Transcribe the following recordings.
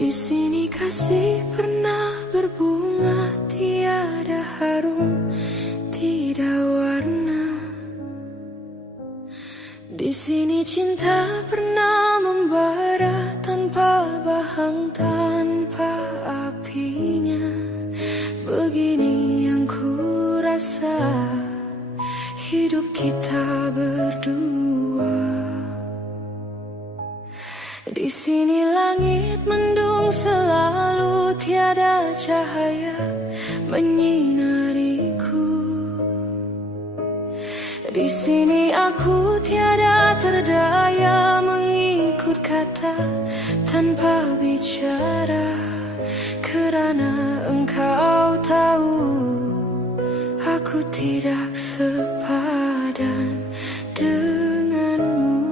Di sini kasih pernah berbunga, tiada harum, tidak warna. Di sini cinta pernah membara tanpa bahang, tanpa apinya. Begini yang ku rasa hidup kita berdua. Di sini langit mendung selalu, tiada cahaya menyinariku. Di sini aku tiada terdaya mengikut kata tanpa bicara, kerana engkau tahu aku tidak sepadan denganmu.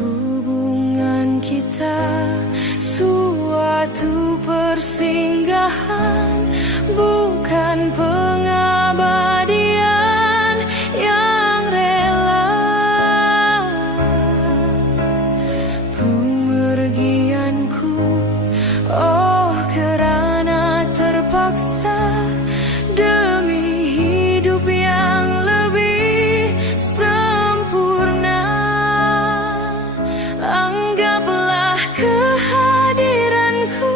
Hubungan kita suatu persinggahan, bukan pengabadian yang rela. Pemergianku, oh kerana terpaksa demi hidup yang lebih sempurna. Anggaplah kehadiranku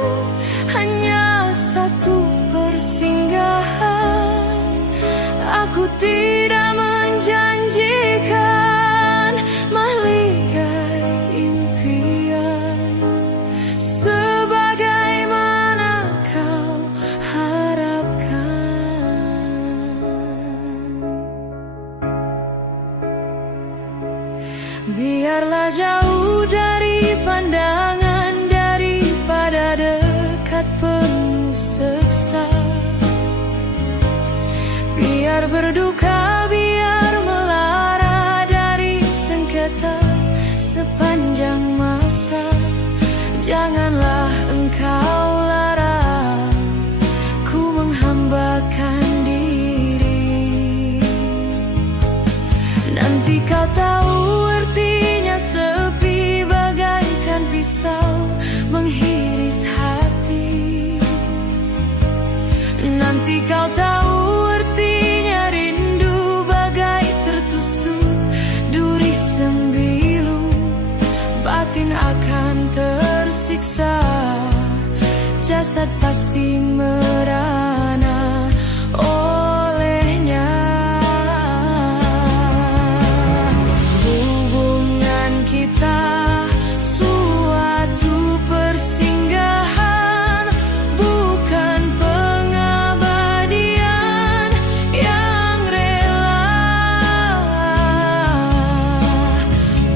hanya satu persinggahan. Aku tidak menjanjikan mahligai impian sebagaimana kau harapkan. Biarlah jauh dari pandangan daripada dekat penuh seksa. Biar berduka, biar melara dari sengketa sepanjang masa. Janganlah engkau larang ku menghambakan diri. Nanti kau tahu artinya sepi bagaikan pisau menghiris hati. Nanti kau tahu artinya rindu bagai tertusuk duri sembilu. Batin akan tersiksa, jasad pasti merana olehnya. Hubungan kita suatu persinggahan, bukan pengabadian yang rela.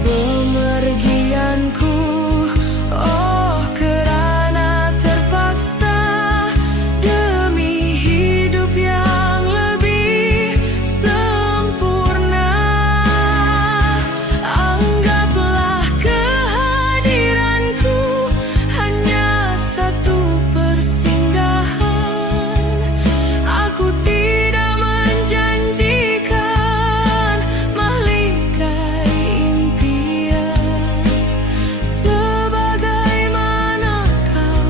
Pemergianku, oh kerana terpaksa demi hidup yang lebih sempurna. Anggaplah kehadiranku hanya satu persinggahan. Aku tidak menjanjikan mahligai impian sebagaimana kau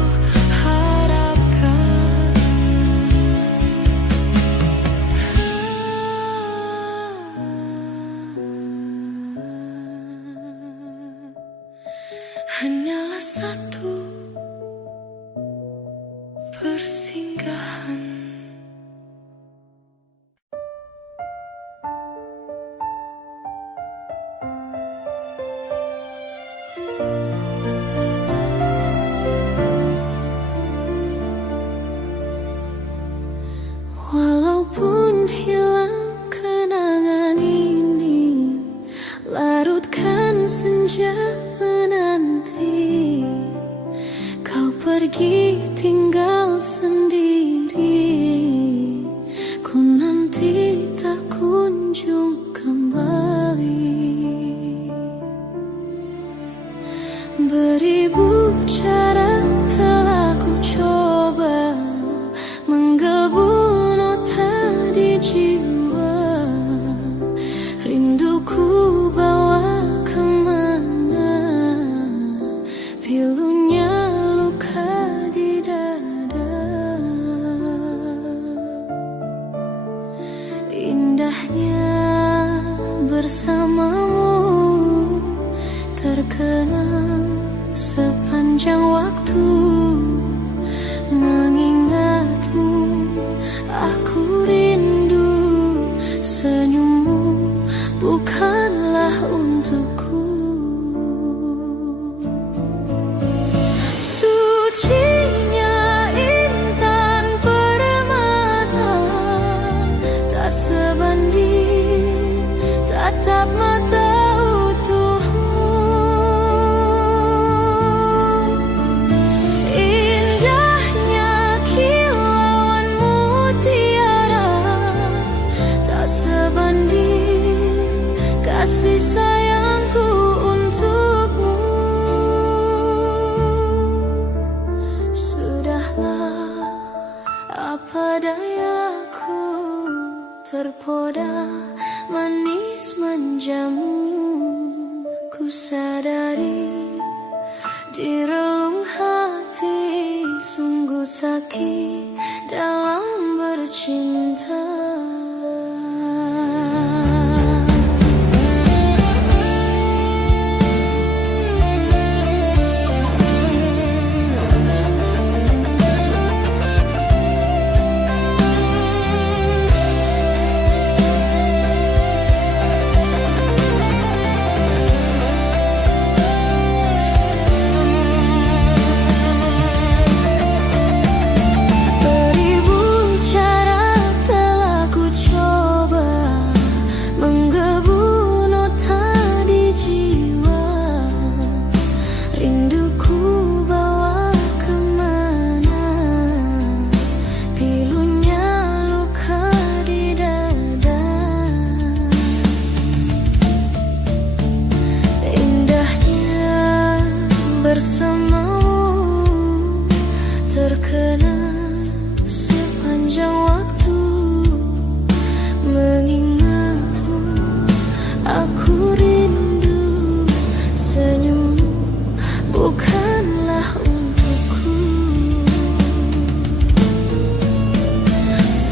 harapkan. Hanyalah satu persinggahan. Walaupun hilang kenangan ini, larutkan senja menanti. Kau pergi tinggal sendiri, ku nanti tak kunjung kembali. Beribu cara telah ku coba menggebu nota di jiwa. Rinduku bawa kemana sepanjang waktu. Mengingatmu, aku rindu. Senyummu bukanlah untukku. Sucinya intan permata, tak sebanding tatap mata utuhmu. Indahnya kilauan mutiara, tak sebanding kasih sayangku untukmu. Sudahlah, apa dayaku, terpoda manis manjamu. Ku sadari di relung hati, sungguh sakit dalam bercinta. Beribu cara telah ku coba, menggebu nota di jiwa. Rinduku bawa kemana, pilunya luka di dada. Indahnya bersamamu, terkena sepanjang waktu. Mengingatmu, aku rindu. Senyummu bukanlah untukku.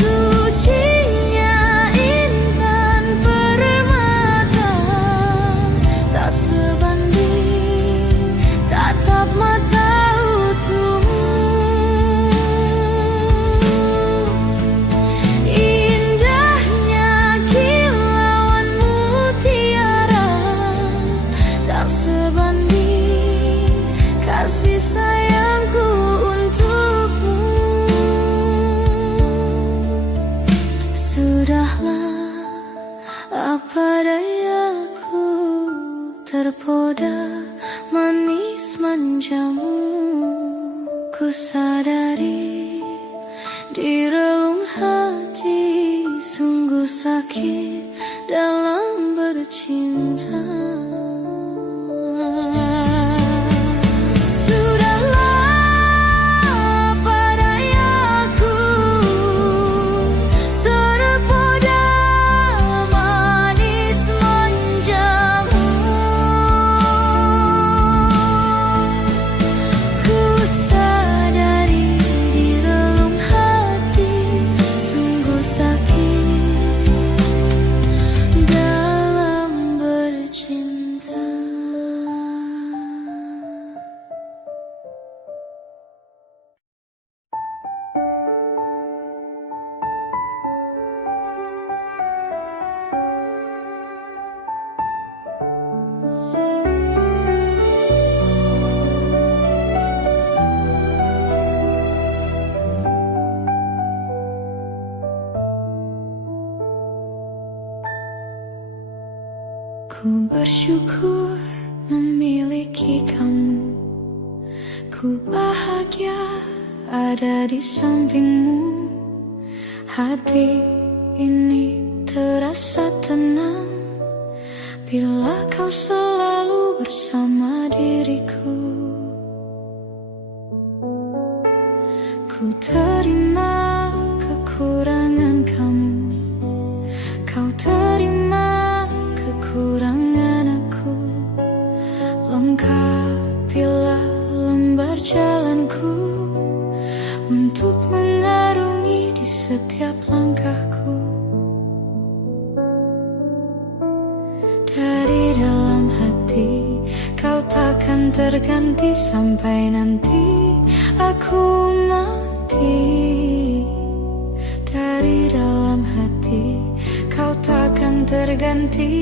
Sucinya intan permata, tak sebanding tatap mata utuhmu. Indahnya kilauan mutiara, tak sebanding kasih sayangku untukmu. Sudahlah, apa dayaku, terpoda manis manjamu. Ku sadari di relung hati, sungguh sakit dalam bercinta. Sudahlah, apa dayaku, terpoda manis manjamu. Ku sadari di relung hati, sungguh sakit dalam bercinta. Ku bersyukur memiliki kamu. Ku bahagia ada di sampingmu. Hati ini terasa tenang bila kau selalu bersama diriku. Ku terima kekurangan kamu, kau terima kekurangan aku. Lengkapilah lembar jalanku untuk mengarungi di setiap langkahku. Dari dalam hati kau takkan terganti sampai nanti aku mati. Dari dalam hati kau takkan terganti.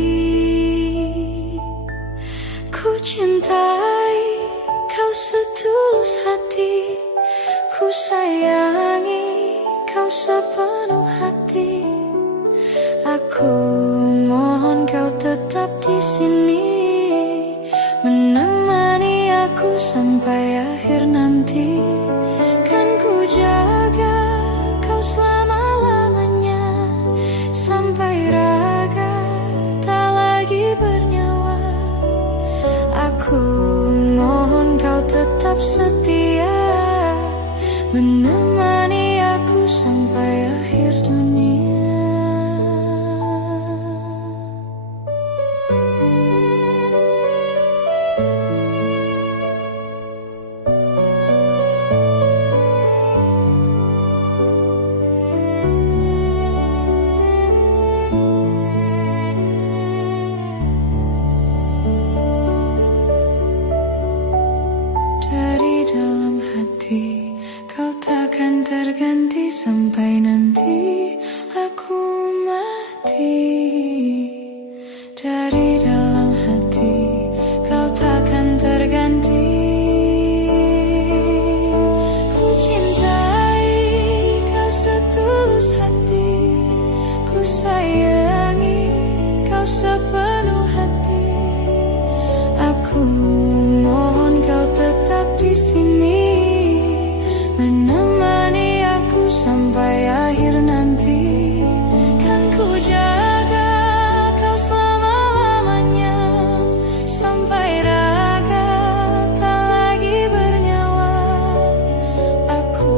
Ku cintai kau setulus hati, ku sayangi kau sepenuh hati. Aku mohon kau tetap di sini, menemani aku sampai akhir nanti. Kan ku jaga kau selama-lamanya, sampai raga tak lagi bernyawa. Aku mohon kau tetap setia, menemani aku sampai akhir dunia. Dari dalam hati kau takkan terganti sampai nanti aku mati. Dari dalam hati kau takkan terganti. Ku cintai kau setulus hati, ku sayangi kau sepenuh hati. Aku mohon kau tetap di sini, menemani aku sampai akhir nanti. Kan ku jaga kau selama-lamanya, sampai raga tak lagi bernyawa. Aku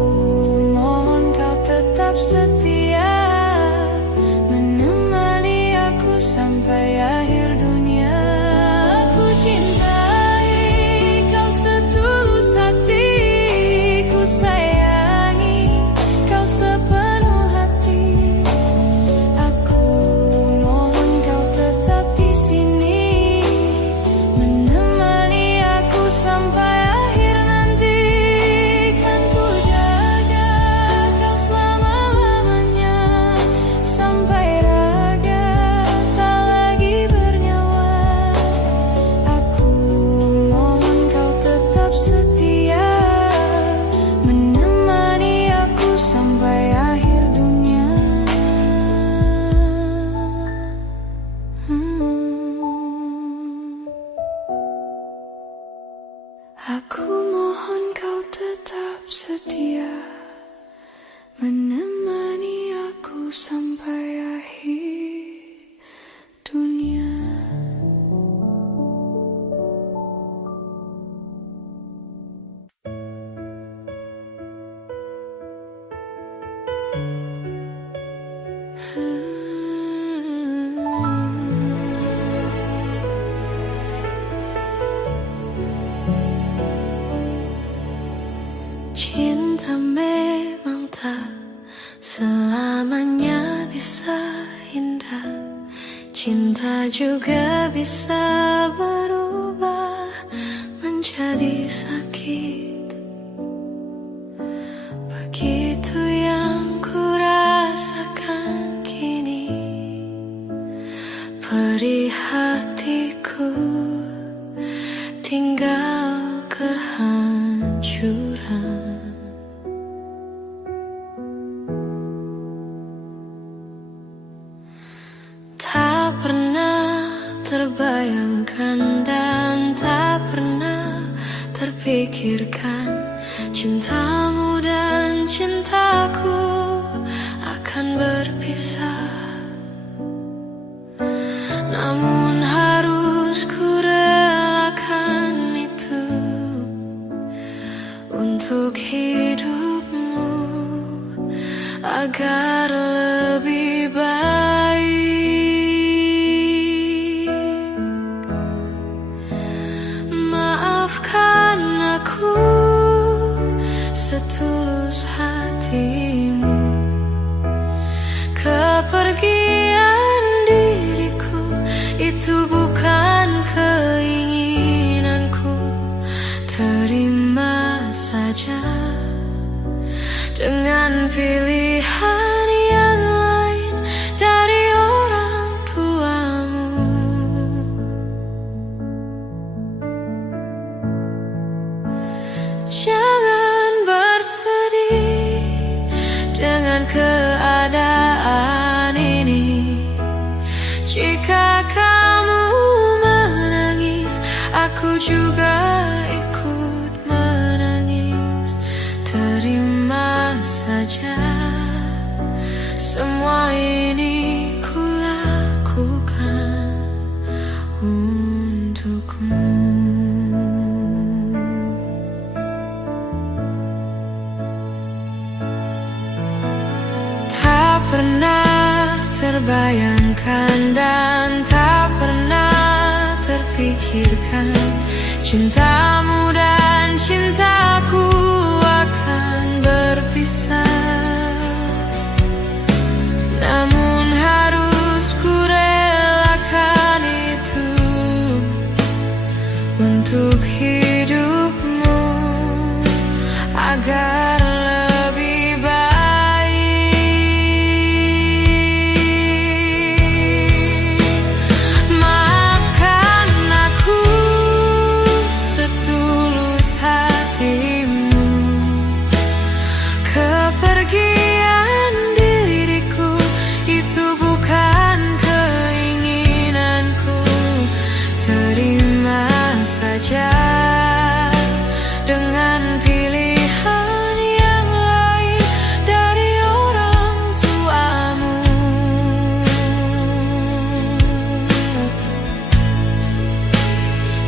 mohon kau tetap setia, menemani aku sampai akhir dunia. Aku cintai kau setulus hati, ku sayangi kau sepenuh hati. Aku mohon kau tetap di sini, menemani aku sampai akhir nanti. Kan ku jaga kau selama-lamanya, sampai raga tak lagi bernyawa. Aku mohon kau tetap setia, menemani aku sampai akhir dunia. Aku mohon kau tetap setia, menemani aku sampai akhir dunia. Cinta memang tak selamanya bisa indah. Cinta juga bisa berubah menjadi sakit. Begitu yang ku rasakan kini, perih hatiku tinggal kehancuran. Tak pernah terbayangkan dan tak pernah terpikirkan cintamu dan cintaku akan berpisah. Namun harus ku relakan itu untuk hidupmu agar lebih baik. Maafkan aku setulus hatimu, kepergian diriku itu bukan keinginanku. saja dengan pilihan yang lain dari orang tuamu. Jangan bersedih dengan keadaan ini. Jika kamu menangis, aku juga ikut menangis. Terima saja, semua ini kulakukan untukmu. Tak pernah terbayangkan dan tak pernah terpikirkan cintamu dan cintaku akan berpisah. Namun harus ku relakan itu untuk hidupmu agar lebih baik. Maafkan aku setulus hatimu. Kepergian diriku itu bukan keinginanku. Terima saja dengan pilihan yang lain dari orang tuamu.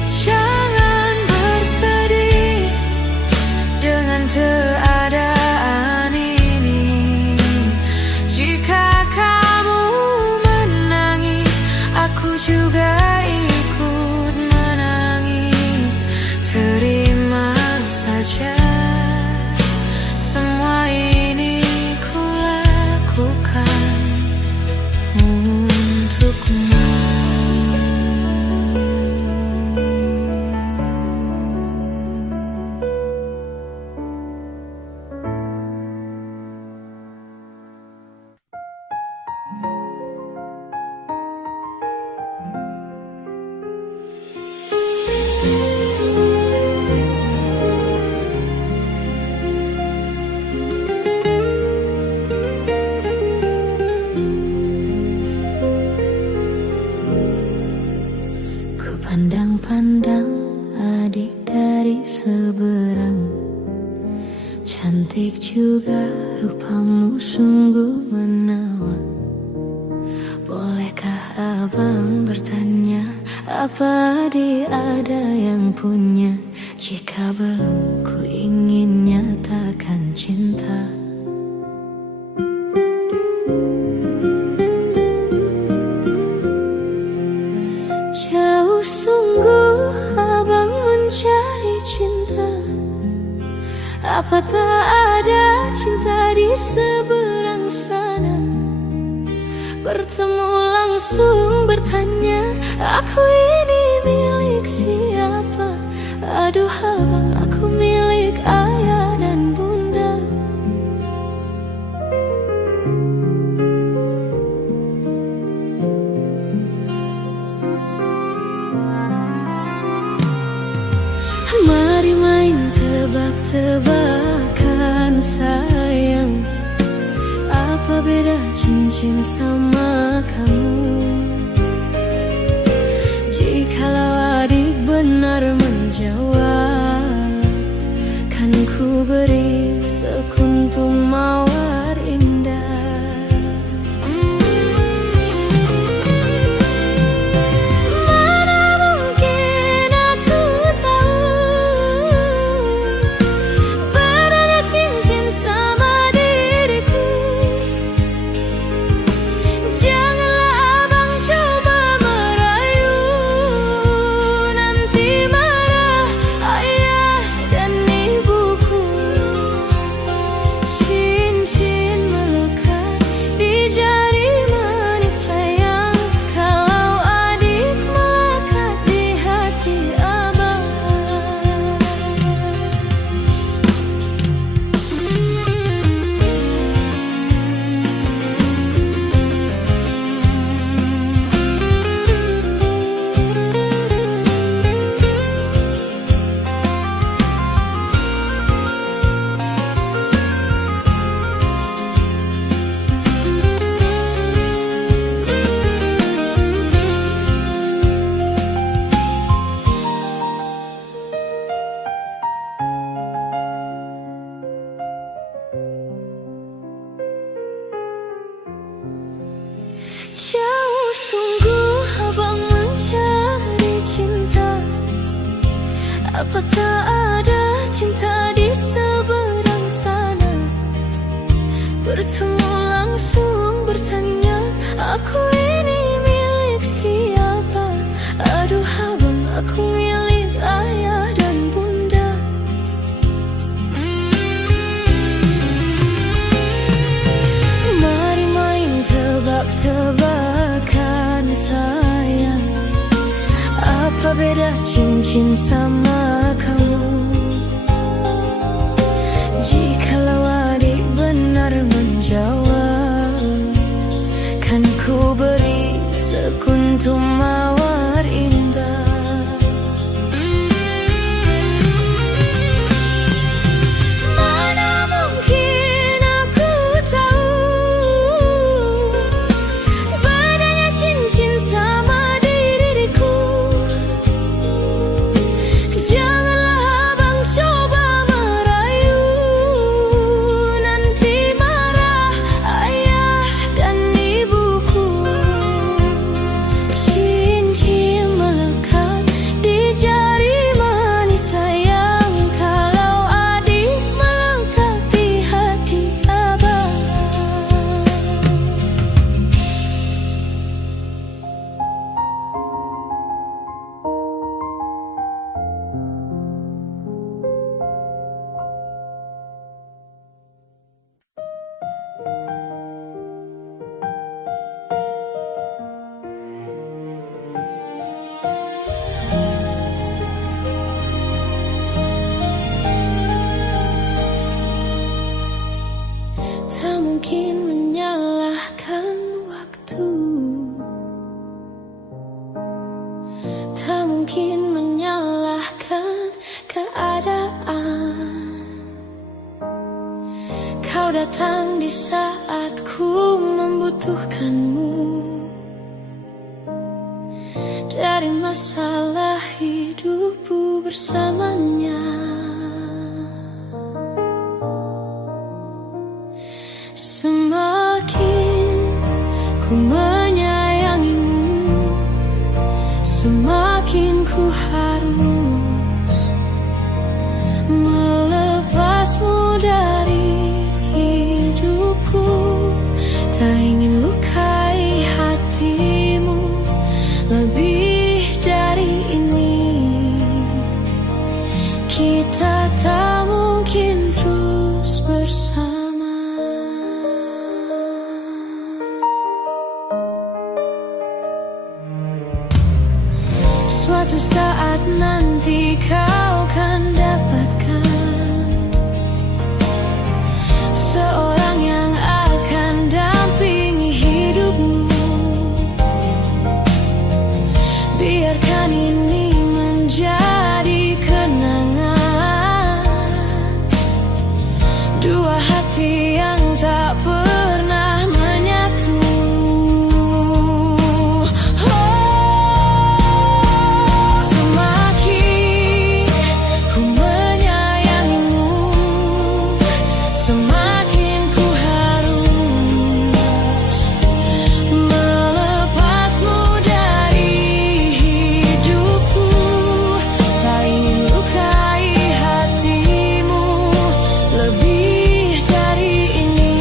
Jangan bersedih dengan keadaan ini. Jika kamu menangis, aku juga ikut menangis. Terima saja, semua ini kulakukan untukmu. Ku pandang-pandang adik dari seberang. Cantik juga rupamu, sungguh menawan. Bolehkah abang bertanya, apa adik ada yang punya? Jika belum, ku ingin nyatakan cinta. Jauh sungguh abang mencari cinta. Apa tak ada cinta di seberang sana? Bertemu langsung bertanya, aku ini milik siapa? Aduh abang, aku milik ayah dan bunda. Mari main tebak-tebakan sayang. Apa beda cincin sama kamu? Jikalau adik benar menjawab, kan ku beri sekuntum mawar indah. Janganlah abang Jauh sungguh abang mencari cinta. Apa tak ada cinta di seberang sana? Bertemu langsung bertanya, aku ini milik siapa? Aduh abang, aku milik ayah dan bunda. Mari main tebak-tebakan sayang. Apa beda cincin sama kamu? Jikalau adik benar menjawab, kan ku beri sekuntum mawar indah. Mana mungkin aku tahu bedanya cincin sama diriku. Janganlah abang coba merayu, nanti marah ayah dan ibuku. Cincin melekat di jari manis sayang, kalau adik melekat di hati abang. Tak mungkin menyalahkan waktu, tak mungkin menyalahkan keadaan. Kau datang di saat ku membutuhkanmu. Dari masalah hidupku bersamanya, semakin ku menyayangimu, semakin ku harus melepasmu dari hidupku. Tak ingin lukai hatimu lebih dari ini. Kita tak mungkin terus bersama. Suatu saat nanti kau kan dapatkan seorang yang akan dampingi hidupmu. Biarkan ini menjadi kenangan, dua hati yang tak pernah menyatu. Semakin ku menyayangimu, semakin ku harus melepasmu dari hidupku. Tak ingin lukai hatimu lebih dari ini.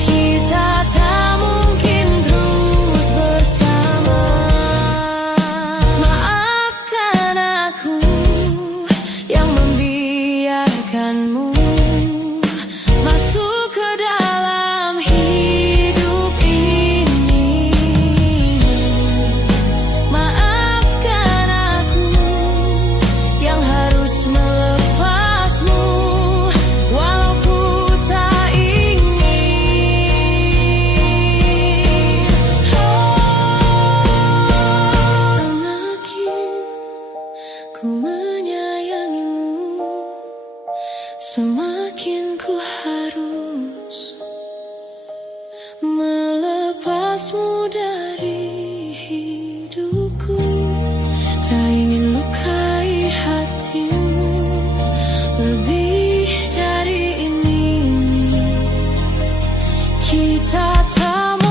Kita tak mungkin terus bersama. Maafkan aku yang membiarkanmu masuk ke dalam hidup ini. Maafkan aku yang harus melepasmu walau ku tak ingin. Semakin ku menyayangimu, semakin ku harus melepasmu dari hidupku. Tak ingin lukai hatimu lebih dari ini. Kita tak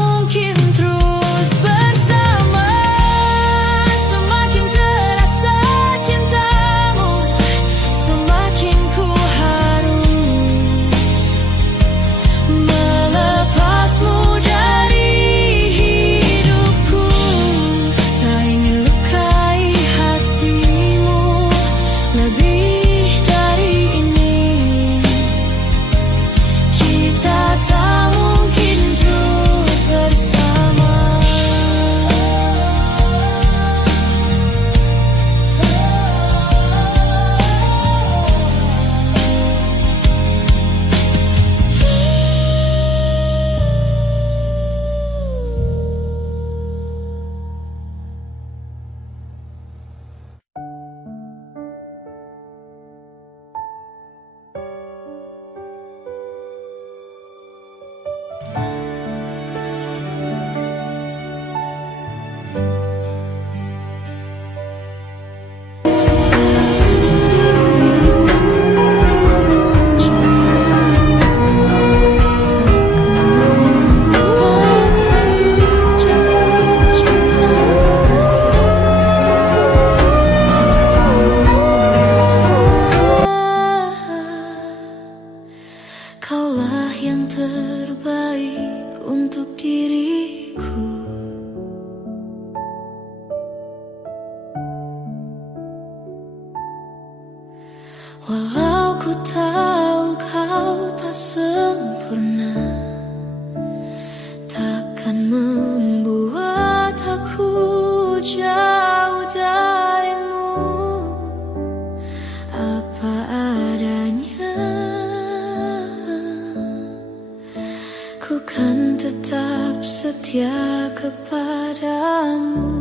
Walau ku tahu kau tak sempurna, takkan membuat aku jauh darimu. Apa adanya, ku kan tetap setia kepadamu.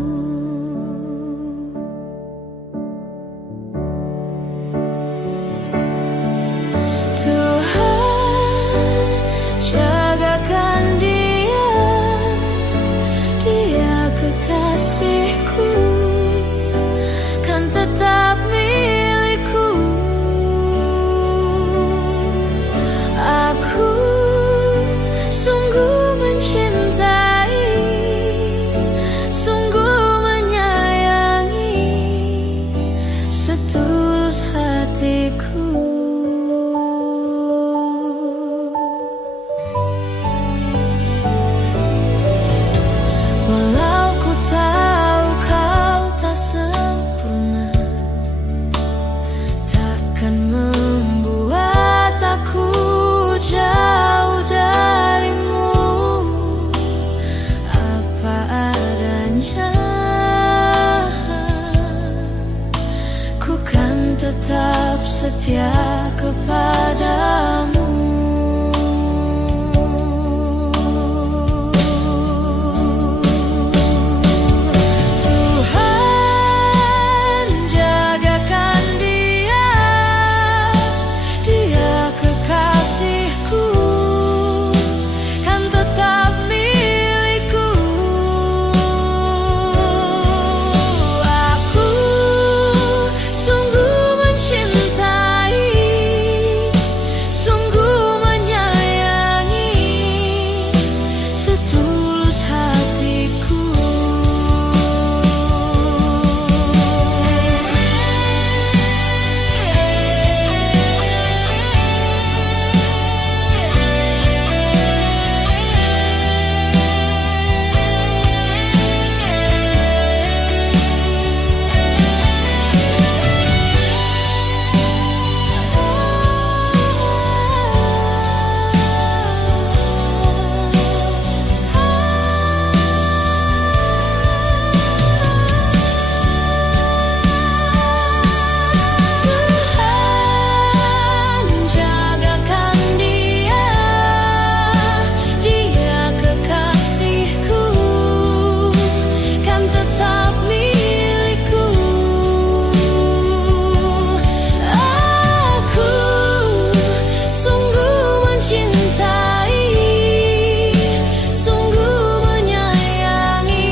Tuhan, jagakan dia, dia kekasihku, kan tetap milikku. Aku sungguh mencintai, sungguh menyayangi, setulus hatiku. Walau ku tahu kau tak sempurna, takkan membuat aku jauh darimu. Apa adanya, ku kan tetap setia kepadamu. Tuhan, jagakan dia, dia kekasihku, kan tetap milikku. Aku sungguh mencintai, sungguh menyayangi, setulus hatiku. Tuhan, jagakan dia, dia kekasihku, kan tetap milikku. Aku sungguh mencintai, sungguh menyayangi,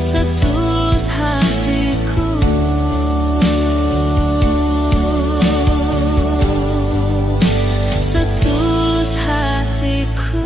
setulus hatiku. Setulus hatiku.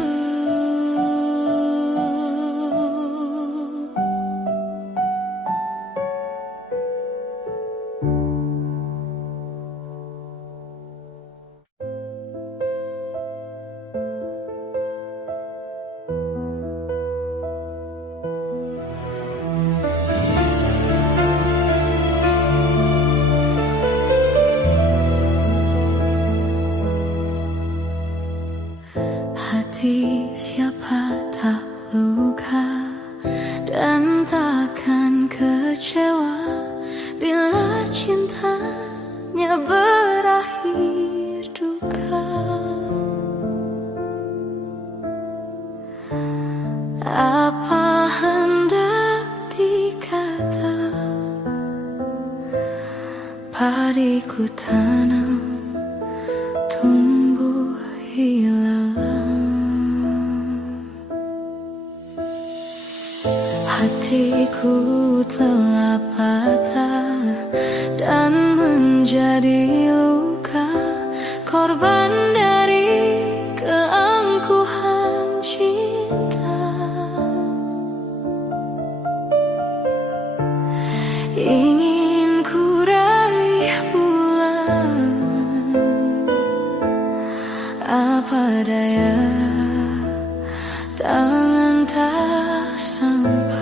Hati siapa tak luka dan takkan kecewa bila cintanya berakhir duka. Apa hendak dikata, padiku tanam tumbuh hilang. Hatiku telah patah dan menjadi luka, korban dari keangkuhan cinta. Ingin ku raih bulan, apa daya, tangan tak sampai.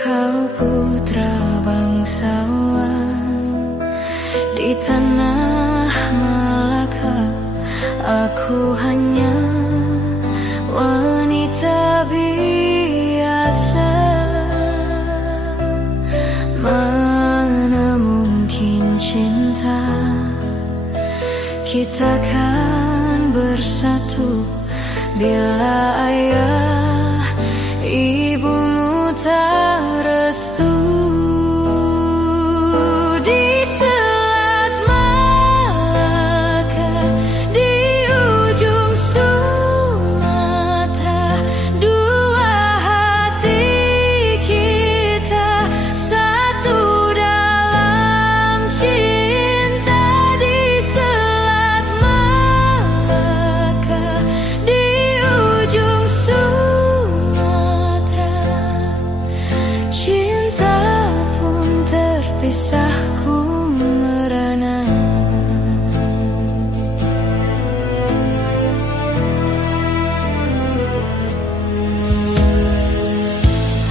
Kau putra bangsawan, Di tanah Malaka, aku hanya wanita biasa. Mana mungkin cinta kita kan bersatu bila ayah ibumu tak restu. Di Selat Malaka, di ujung Sumatera, dua hati kita satu dalam cinta. Di Selat Malaka, di ujung Sumatera, cinta pun terpisahku merana.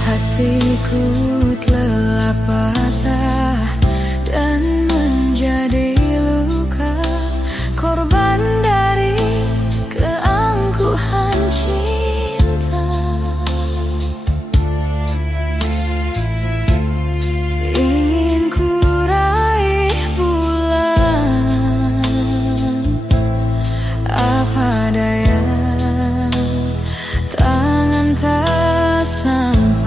Hatiku telah patah dan menjadi luka, korban dari keangkuhan cinta. Ingin ku raih bulan, apa daya tangan tak sampai.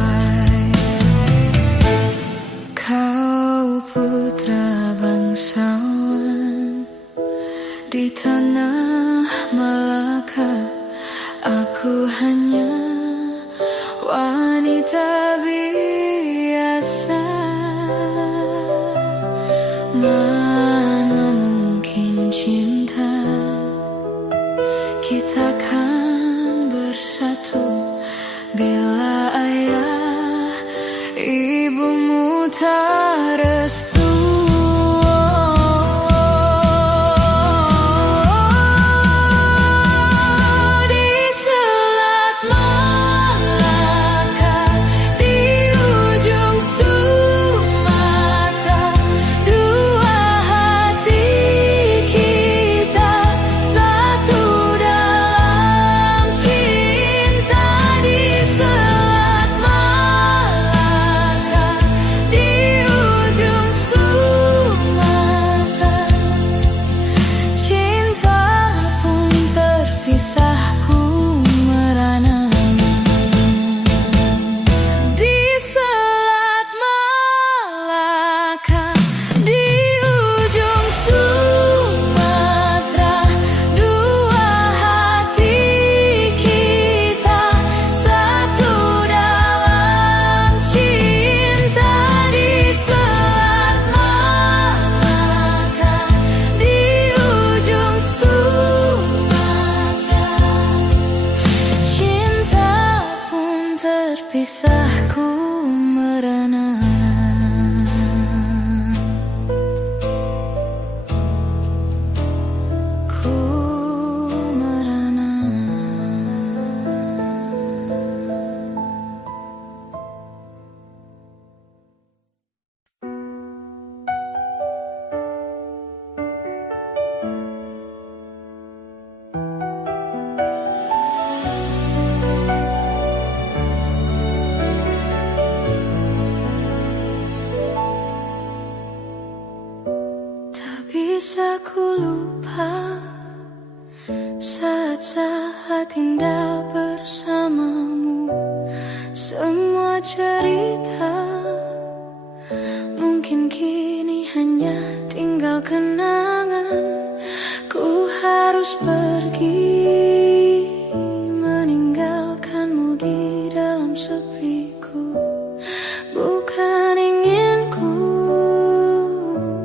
Kau putra bangsawan di tanah Malaka, aku hanya wanita biasa. Mana mungkin cinta kita kan bersatu bila ayah ibumu tak restu. Di Selat Malaka, di ujung Sumatera, dua hati kita satu dalam cinta. Di Selat Malaka, di ujung Sumatera, cinta pun terpisahku merana. Di Selat Malaka, di ujung Sumatera, dua hati kita satu dalam cinta. Di Selat Malaka, di ujung Sumatera, cinta pun terpisahku merana. Ku merana. Tak bisa ku lupa saat-saat indah bersamamu. Semua cerita mungkin kini hanya tinggal kenangan. Ku harus pergi meninggalkanmu di dalam sepiku. Bukan inginku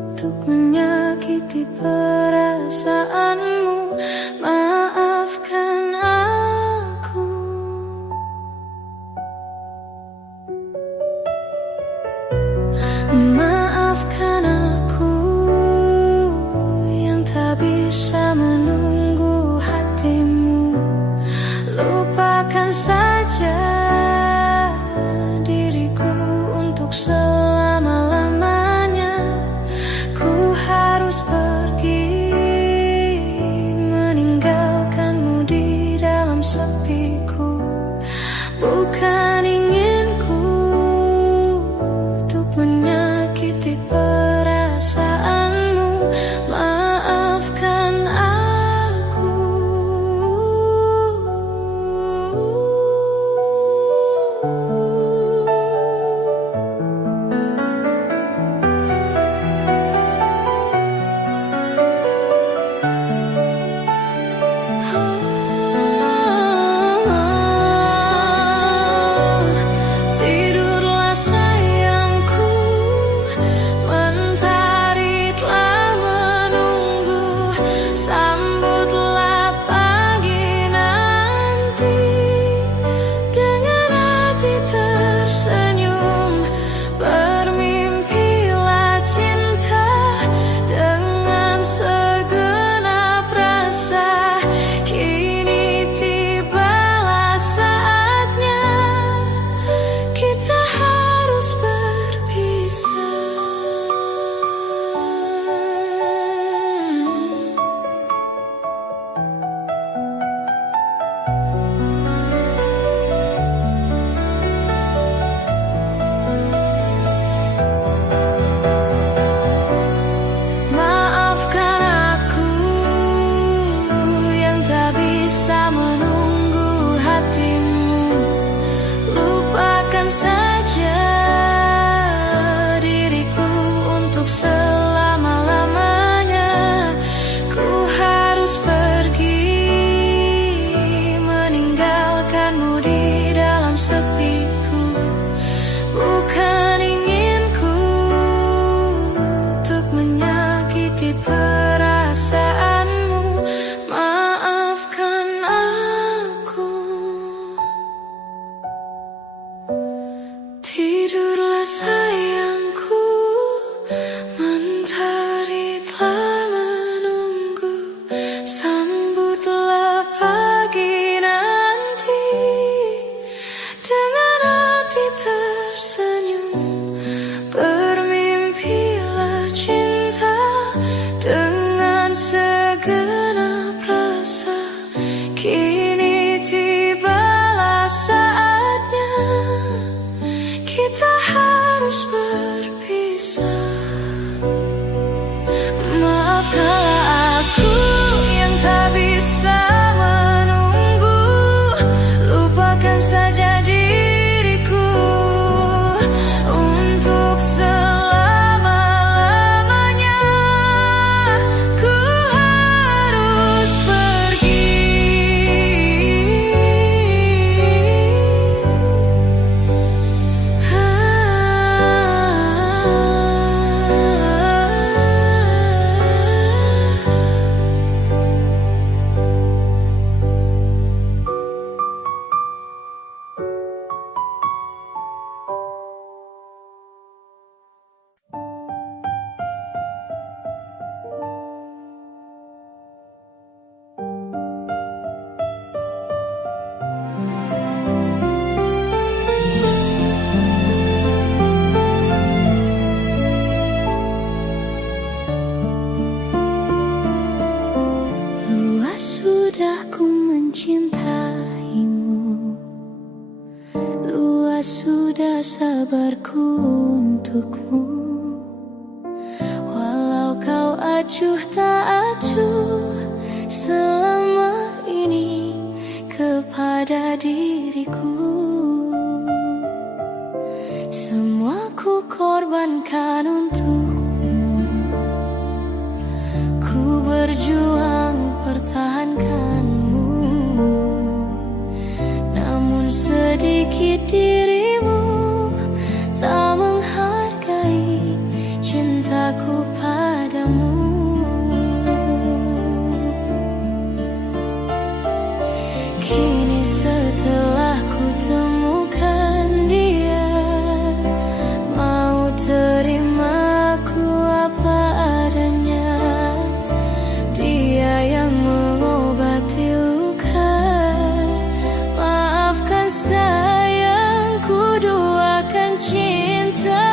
untuk menyakiti perasaanmu. Maafkan aku. Maafkan aku yang tak bisa menunggu hati segenap rasa, kini tibalah saatnya kita harus berpisah. Maafkanlah aku yang tak bisa menunggu, lupakan saja diriku untuk selama-lamanya. Ku harus pergi. Luas sudah ku mencintaimu, luas sudah sabarku untukmu. Walau kau acuh tak acuh selama ini kepada diriku, semua ku korbankan untukmu. Ku berjuang pertahankanmu, namun sedikit dirimu tak menghargai cintaku padamu. Kini setelah ku temukan dia, mau terimaku apa adanya. Dia yang mengobati luka, maafkan sayangku, duakan cinta.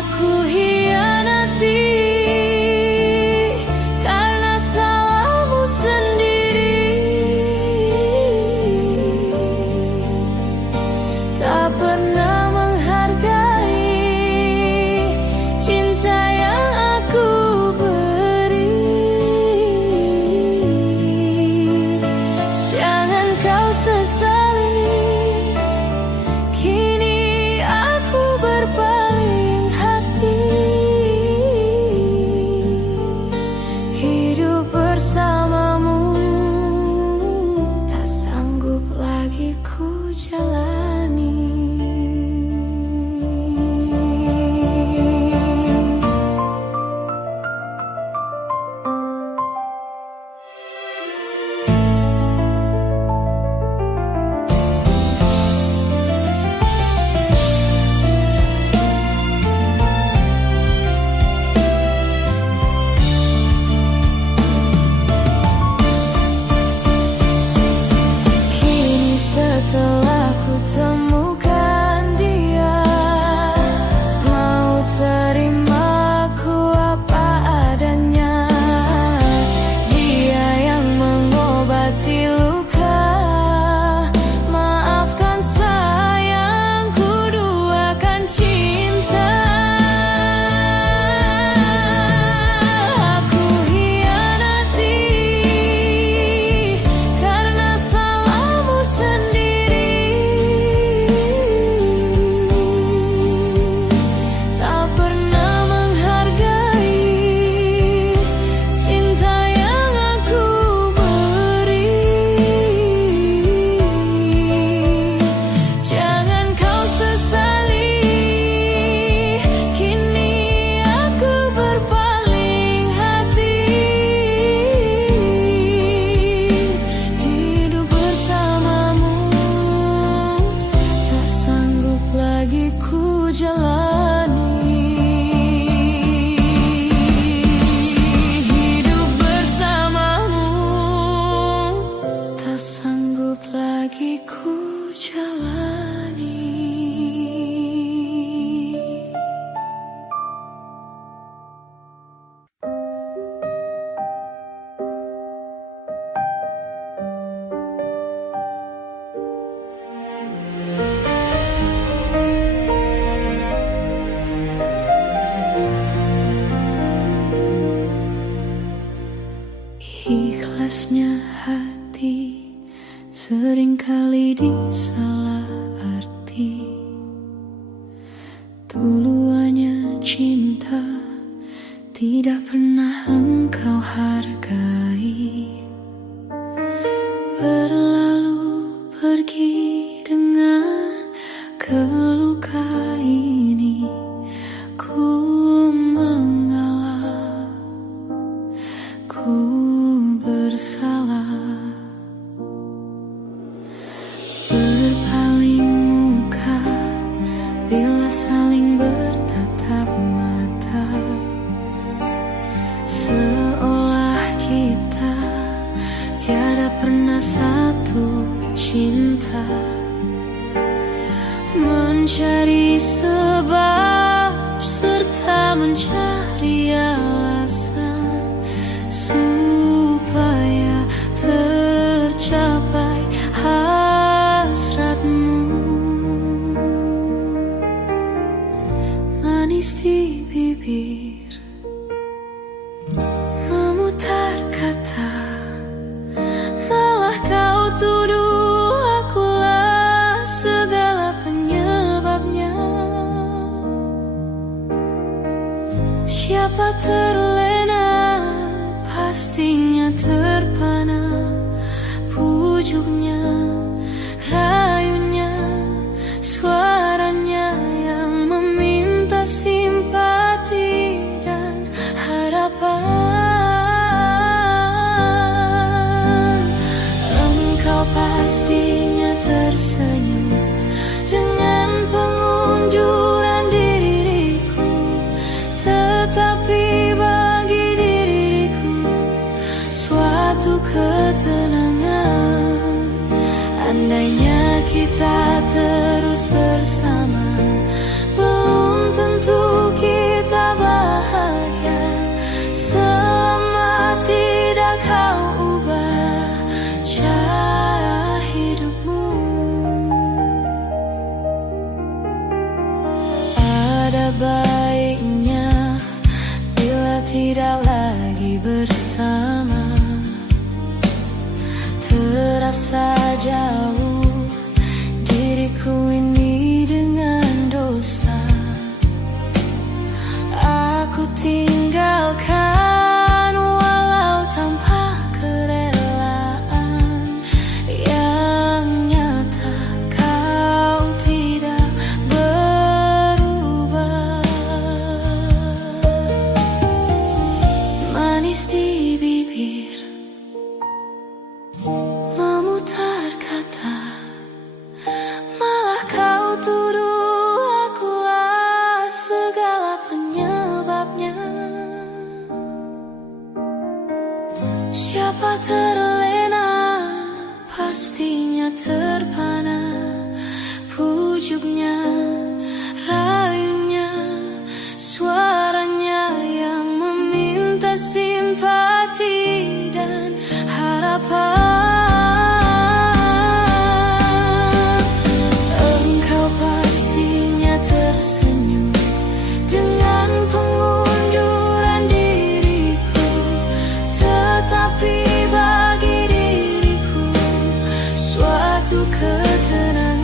Aku hianati karena salahmu sendiri, tak pernah menghargai cinta yang aku beri. Jangan kau sesali, kini aku berpaling hati. Hidup bersamamu tak sanggup lagi ku jalani. Kini setelah ku temukan dia, mau terimaku apa adanya. Dia yang mengobati luka, maafkan sayangku, duakan cinta. Aku hianati karena salahmu sendiri, tak pernah menghargai cinta yang aku beri. Jangan kau sesali, kini aku berpaling hati. Hidup bersamamu tak sanggup lagi ku jalani. Hidup bersamamu tak sanggup lagi ku jalani. Kerasnya hati seringkali disalah arti. Tuluannya cinta tidak pernah engkau hargai. Berlalu pergi dengan keluka ini. Ku mengalah, ku bersalah. Berpaling muka bila saling bertatap mata, seolah kita tiada pernah satu cinta. Mencari sebab serta mencari alasan supaya tercapai hasratmu. Manis di bibir, memutar kata, malah kau tuduh akulah segala penyebabnya. Siapa terlena, pastinya terpana. Pujuknya, rayunya, suaranya yang meminta simpati dan harapan. Engkau pastinya tersenyum dengan pengunduran diriku, tetapi bagi diriku suatu ketenangan. Andainya kita terus bersama, belum tentu kita bahagia. Selama tidak kau ubah cara hidupmu. Ada baiknya bila tidak lagi bersama. Terasa jauh diriku ini dengan dosa. Aku tinggalkan walau tanpa kerelaan. Yang nyata kau tidak berubah. Manis di bibir, memutar kata, malah kau tuduh akulah segala penyebabnya. Siapa terlena, pastinya terpana. Pujuknya, rayunya, suaranya yang meminta simpati dan harapan. Engkau pastinya tersenyum dengan pengunduran diriku, tetapi bagi diriku suatu ketenangan.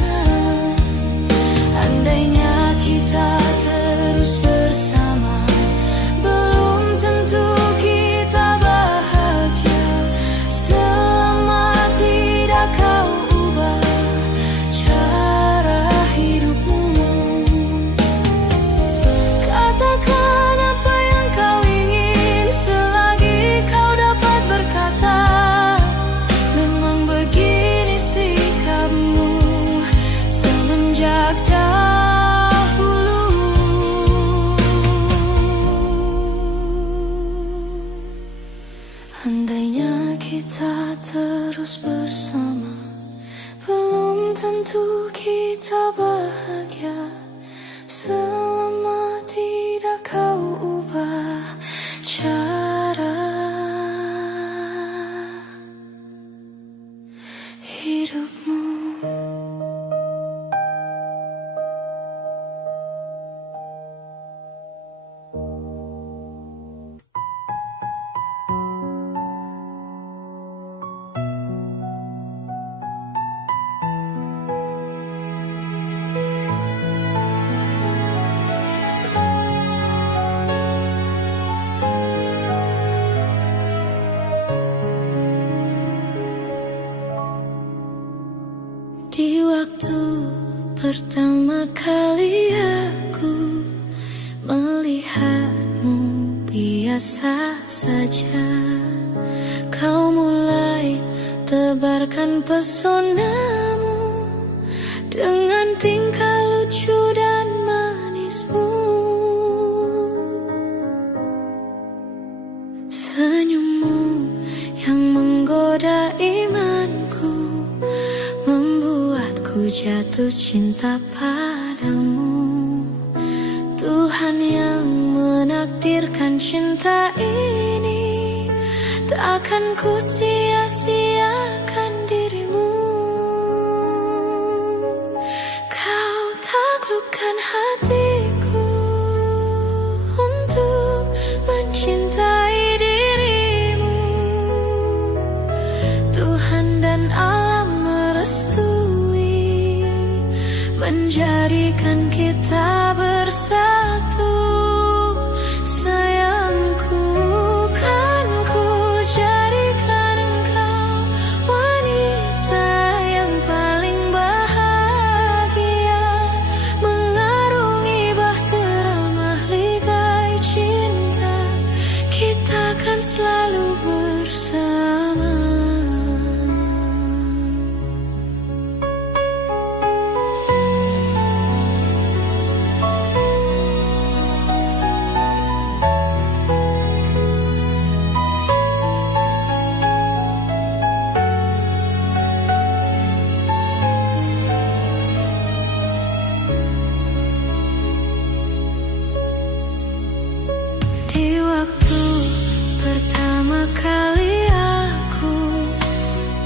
pertama kali aku melihatmu biasa saja, kau mulai tebarkan pesonamu dengan tingkah lucu dan manismu. Senyummu yang menggoda imanku membuatku jatuh cinta padamu. Tuhan yang menakdirkan cinta ini, takkan ku sia-siakan dirimu. Kau taklukkan hatiku untuk mencintai dirimu. Tuhan dan alam merestui, menjadikan kita bersatu. Sayangku, kan ku jadikan engkau wanita yang paling bahagia, mengarungi bahtera mahligai cinta, kita kan selalu bersama. Di waktu pertama kali aku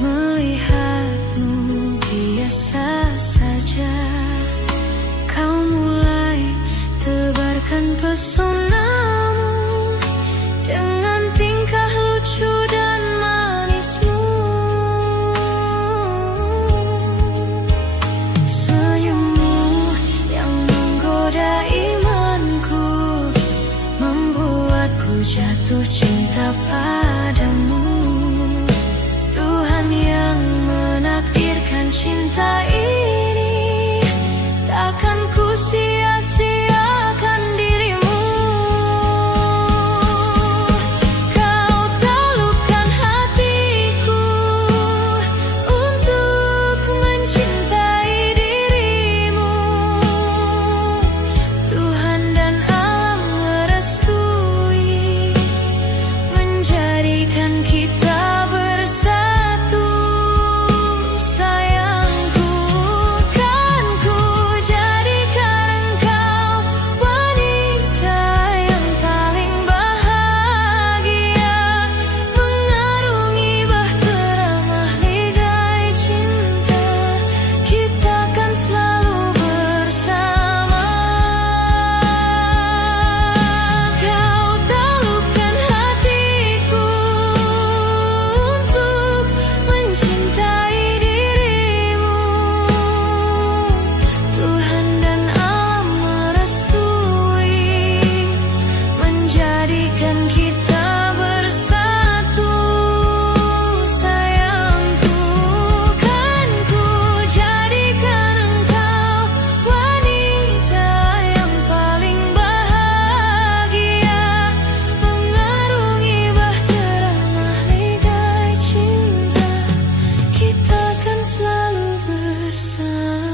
melihatmu biasa saja, kau mulai tebarkan pesonamu dengan tingkah lucu dan manismu. Senyummu yang menggoda imanku membuatku jatuh cinta padamu. Tuhan yang menakdirkan cinta ini, takkan ku sia-siakan dirimu. Kau taklukkan hatiku untuk mencintai dirimu. Tuhan dan alam merestui, menjadikan kita bersatu. Sayangku, kan ku jadikan engkau wanita yang paling bahagia, mengarungi bahtera mahligai cinta, kita kan selalu bersama. Kau taklukkan hatiku untuk mencintai dirimu. Tuhan dan alam merestui, menjadikan kita bersatu. Sayangku, kan ku jadikan engkau wanita yang paling bahagia, mengarungi bahtera mahligai cinta, kita kan selalu bersama.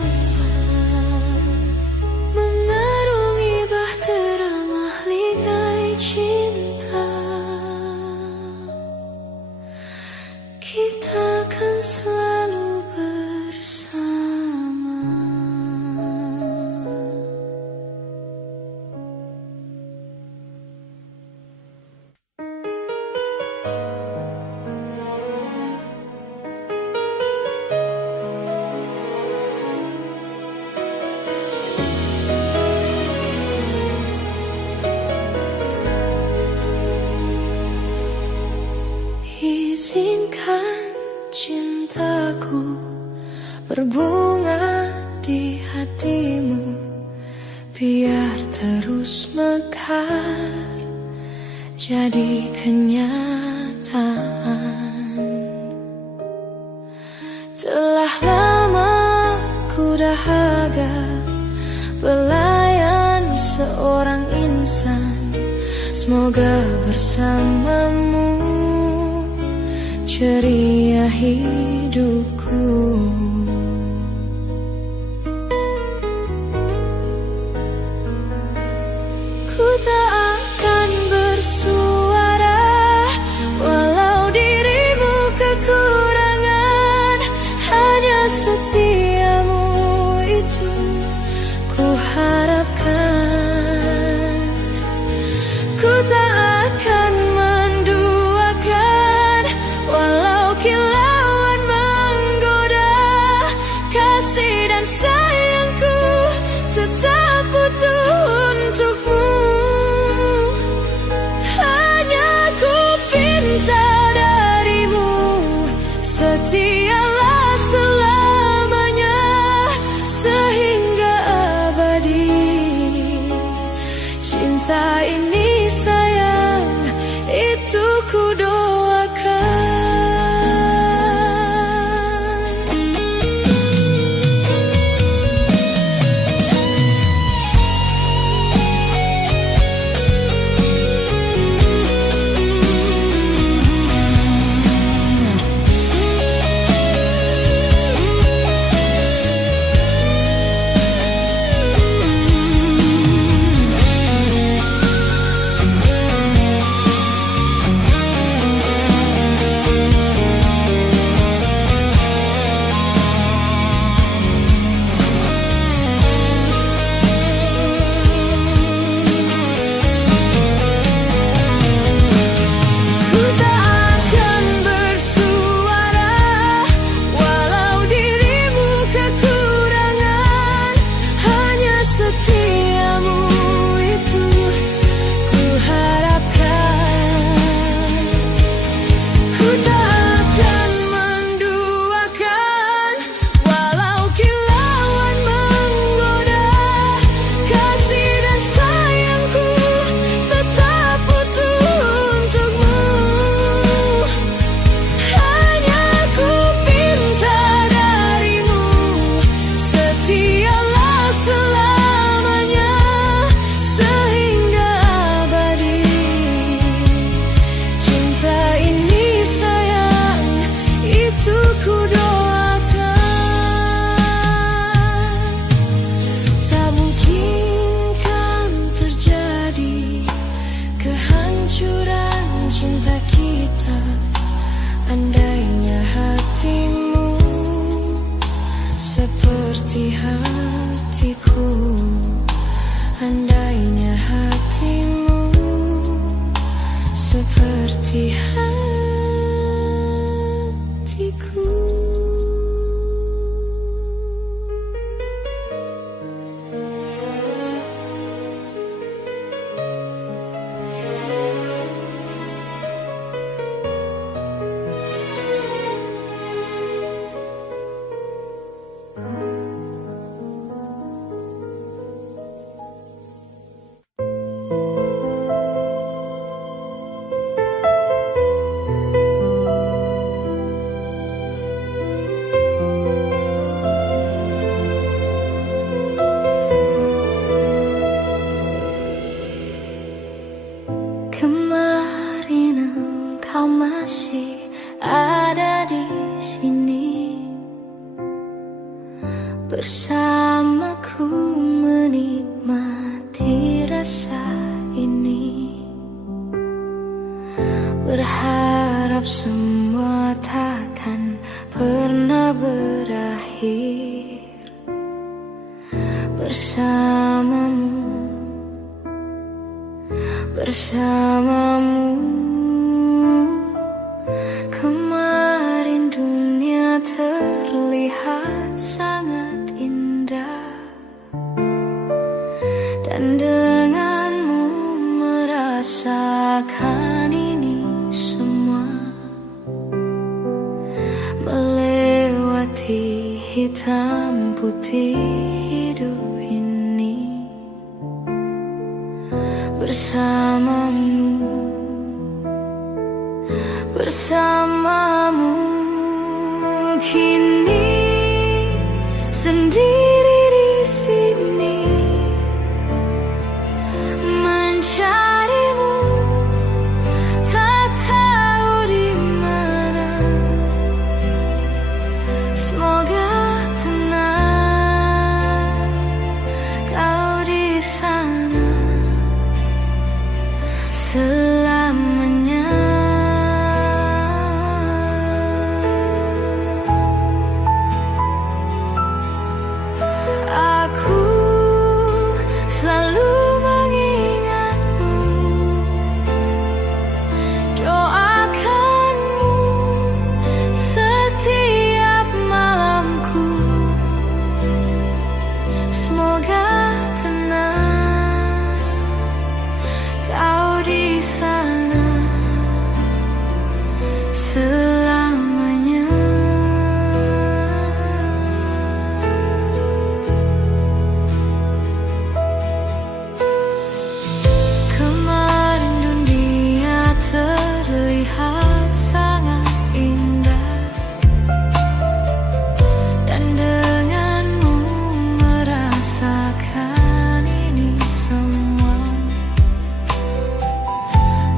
Mengarungi bahtera mahligai cinta, kita kan selalu bersama. Izinkan cintaku berbunga di hatimu, biar terus mekar jadi kenyataan. Telah lama ku dahaga berharga, pelayan seorang insan. Semoga bersamamu ceria hidupku. Ku tak akan bersuara walau dirimu kekurangan. Hanya setiamu itu ku harapkan. Ku tak akan menduakan walau kilauan menggoda. Kasih dan sayangku tetap butuh untukmu. Hanya ku pinta darimu, setialah selamanya sehingga abadi. Cinta ini sayang, itu ku doakan. Andainya hatimu seperti hatiku, andainya hatimu seperti hatiku. Masih ada di sini bersamaku menikmati rasa ini. Berharap semua takkan pernah berakhir bersamamu. Kemarin dunia terlihat sangat indah, dan denganmu merasakan ini semua. Melewati hitam putih hidup ini bersamamu kini sendiri di sana selamanya. Aku selalu mengingatmu, doakanmu setiap malamku. Semoga tenang kau di sana selamanya. Kemarin dunia terlihat sangat indah, dan denganmu merasakan ini semua.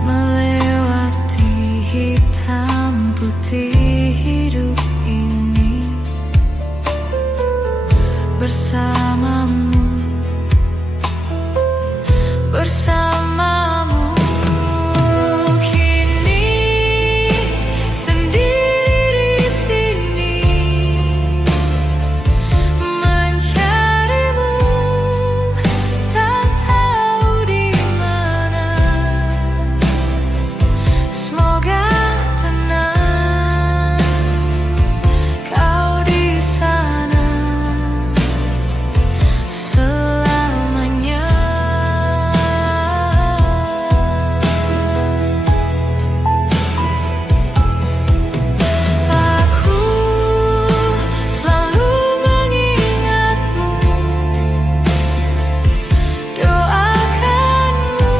Melewati hitam putih hidup ini bersamamu, bersamamu. Kini sendiri di sini mencarimu, tak tahu di mana. Semoga tenang kau di sana selamanya. Aku selalu mengingatmu, doakanmu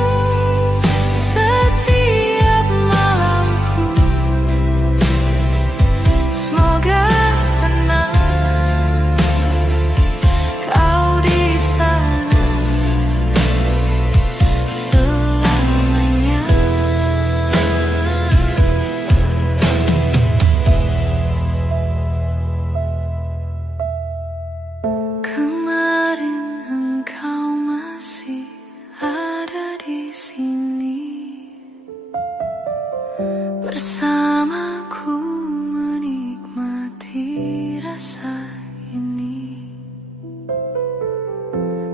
setiap malamku. Semoga tenang kau di sana selamanya. Kemarin engkau masih ada di sini bersamaku menikmati rasa ini.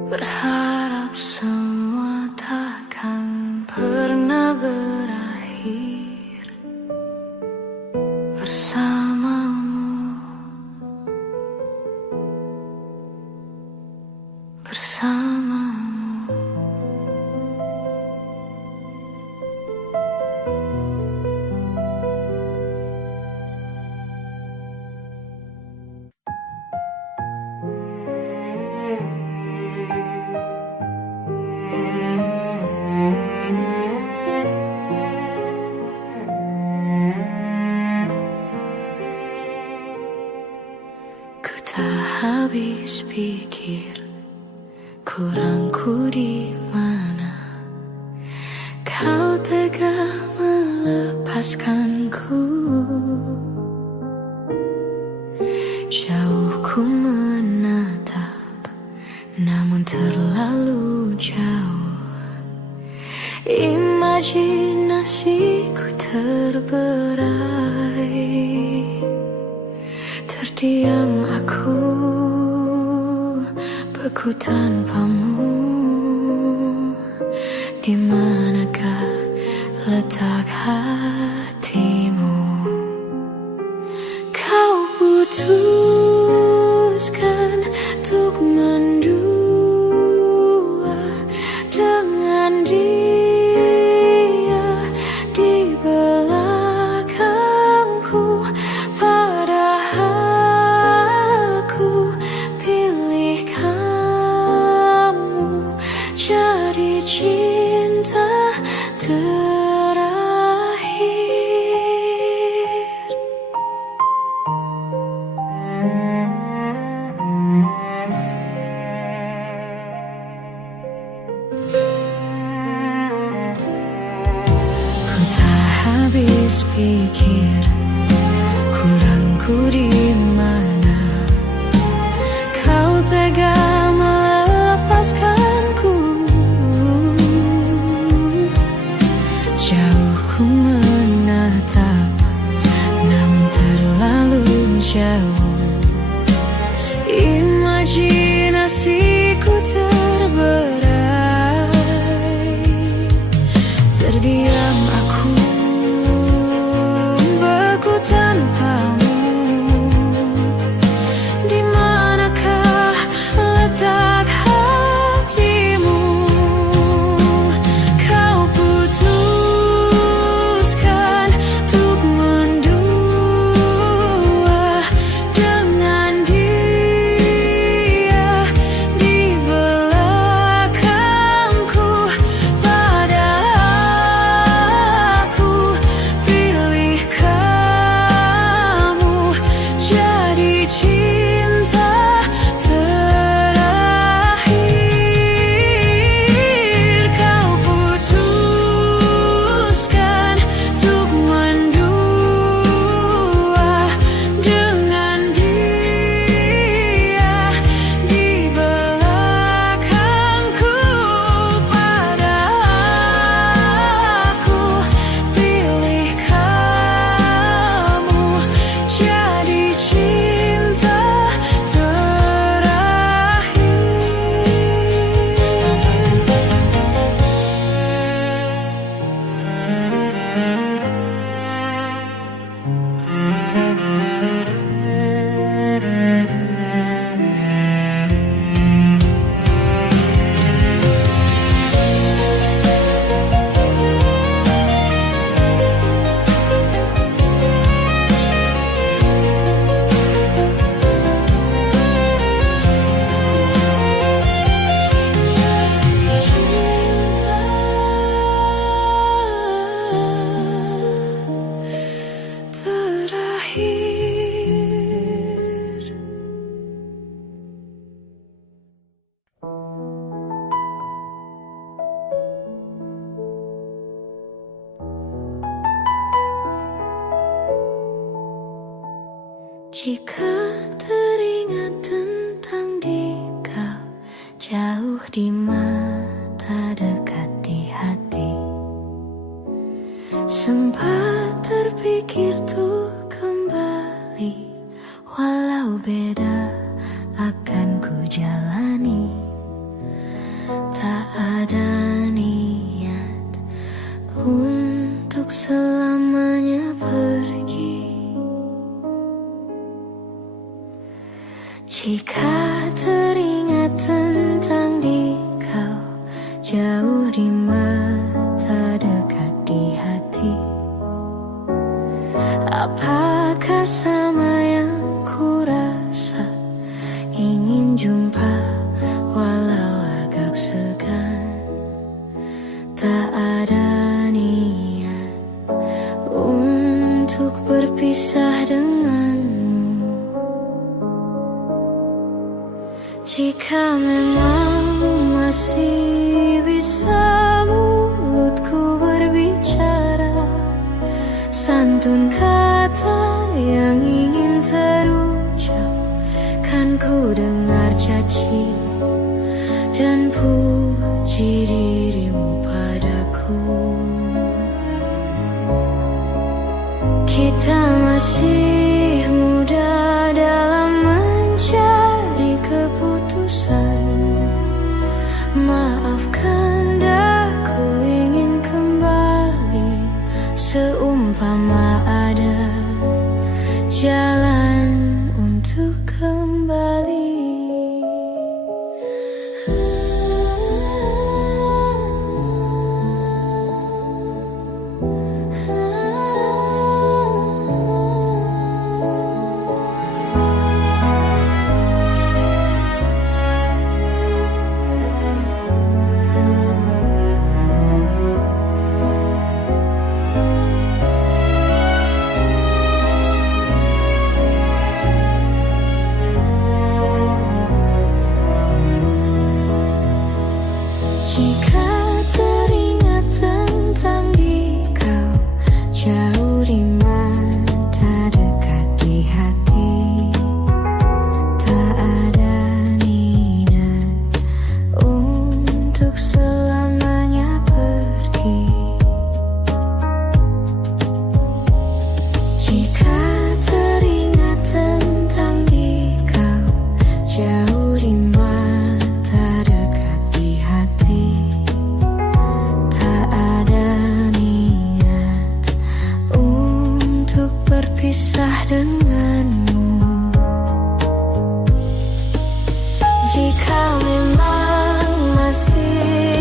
Berharap semua takkan pernah berakhir bersamamu, bersamamu. Ku tak habis pikir kurangku di mana kau tega melepaskanku. Jauh ku menatap, namun terlalu jauh. Imajinasiku terberai. Terdiam aku, beku tanpamu. Di manakah letak hatimu? Kau putuskan untuk mendua dengan dia di belakangku. Padahal aku pilih kamu jadi cinta terakhir. Ku tak habis pikir kurangku di mana kau tega melepaskanku. Jika teringat tentang dikau, jauh di mata, dekat di hati, sempat terpikir tuh kembali, walau beda akan ku jalani. Tak ada niat untuk selamanya pergi. Jika teringat tentang dikau, jauh di mata, dekat di hati, apakah sama yang ku rasa? Ingin jumpa walau agak segan. Tak ada niat untuk berpisah denganmu. Jika memang masih bisa mulutku berbicara, santun kata yang ingin terucap, kan ku dengar caci dan puji dirimu padaku. Kita masih muda dalam mencari keputusan. Maafkan daku ingin kembali, seumpama ada jalan untuk kembali. Jika teringat tentang dikau, jauh di mata, dekat di hati, tak ada niat untuk selamanya pergi. Jika teringat tentang dikau, jauh di mata, dekat di hati, tak ada niat untuk berpisah denganmu. Jika memang masih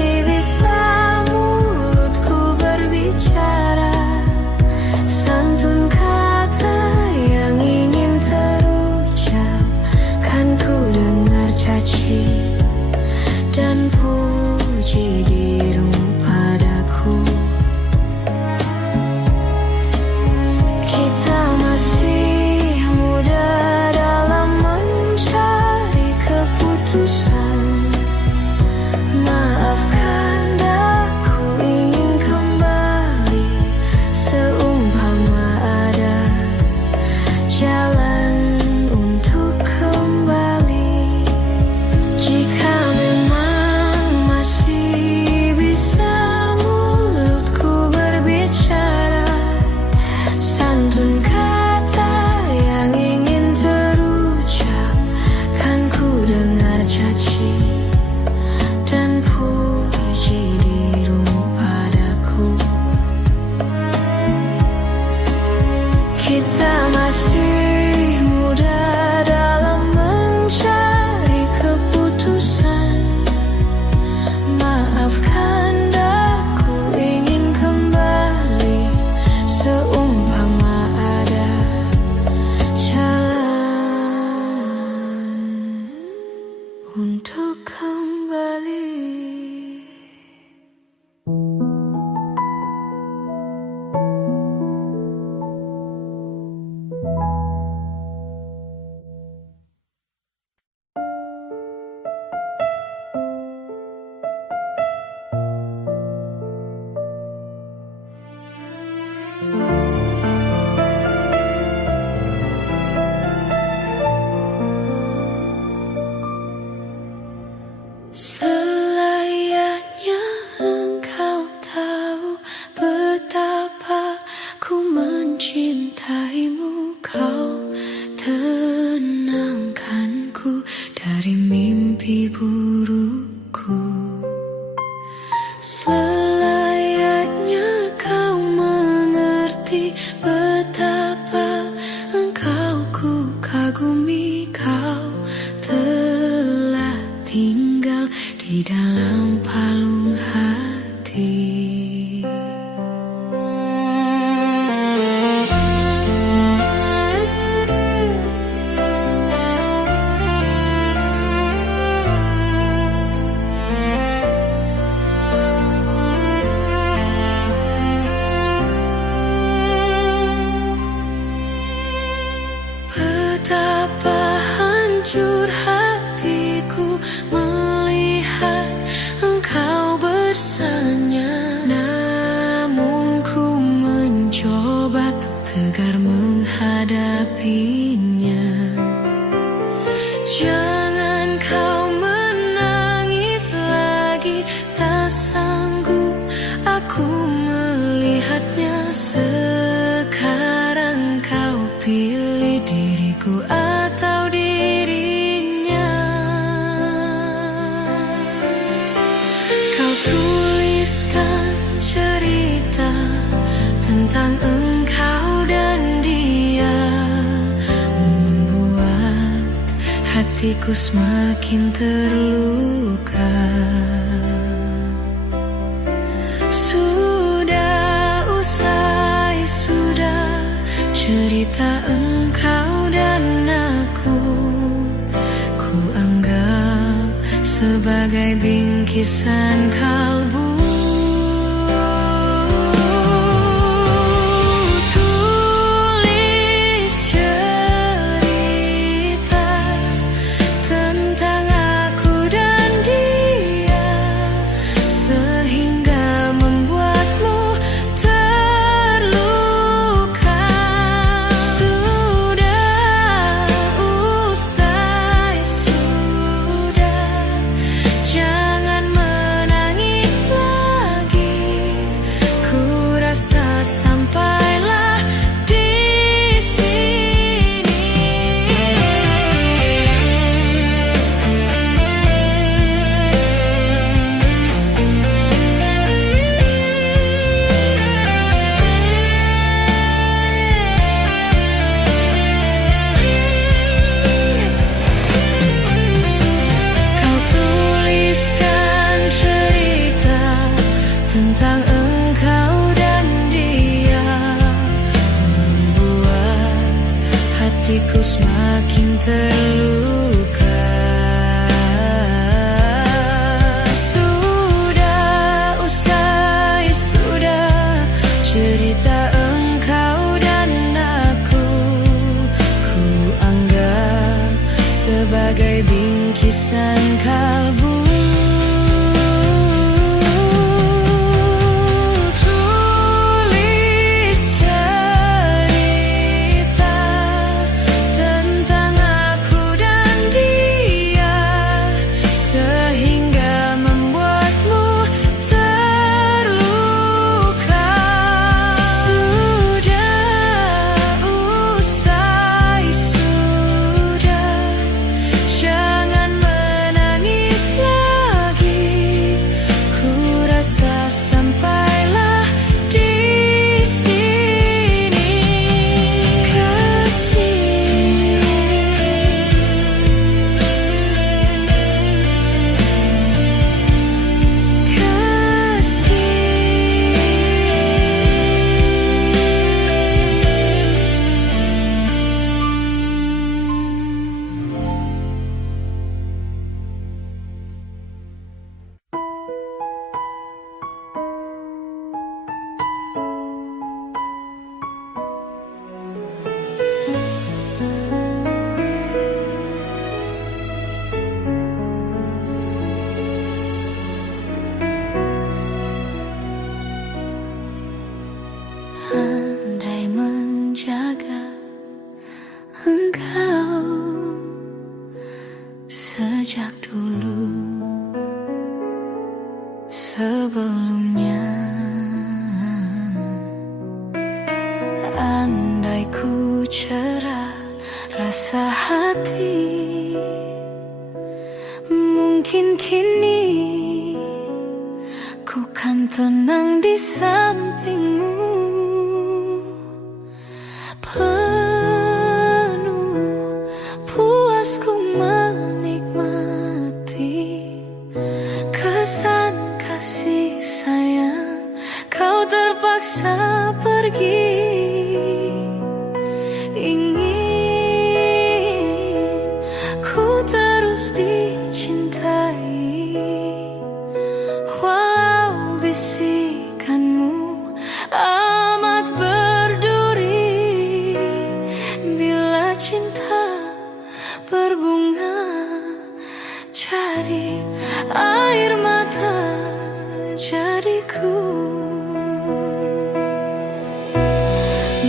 Selayaknya kau mengerti betapa engkau ku kagumi. Kau telah tinggal di dalam palung hati. Betapa hancur hatiku melihat engkau bersanya. Namun ku mencoba untuk tegar menghadapinya. Jangan kau menangis lagi, tak sanggup aku melihatnya. Sekarang kau pilih diriku atau dirinya. Kau tuliskan cerita tentang engkau dan dia, membuat hatiku semakin terluka. Sudah usai, sudah cerita engkau dan aku, ku anggap sebagai bingkisan kalbu. Tulis cerita tentang aku dan dia, sehingga membuatmu terluka. Sudah usai, sudah, jangan menangis lagi. Ku rasa sampailah di sini. Kau tuliskan cerita tentang engkau dan dia, membuat hatiku semakin terluka. Sudah usai, sudah, cerita engkau dan aku, ku anggap sebagai bingkisan kalbu. Tulis cerita tentang aku dan dia, sehingga membuatmu terluka. Sudah usai, sudah, jangan menangis lagi. Ku rasa sampailah di sini. Andai menjaga engkau sejak dulu, sebelumnya. Andai ku cerah rasa hati, mungkin kini ku kan tenang di sampingmu. Penuh puas ku menikmati kesan kasih sayang. Kau terpaksa pergi, ingin ku terus dicintai. Walau bisikanmu amat berduri, bila cinta berbunga jadi air mata jadiku.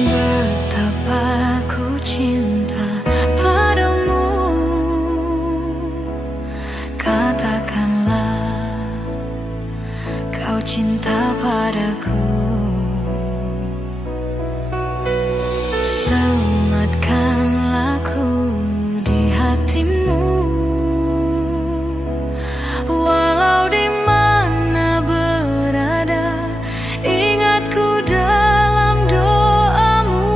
Betapa ku cinta padamu, katakanlah kau cinta padaku. Sematkanlah ku di hatimu, walau di mana berada, ingatku dalam doamu.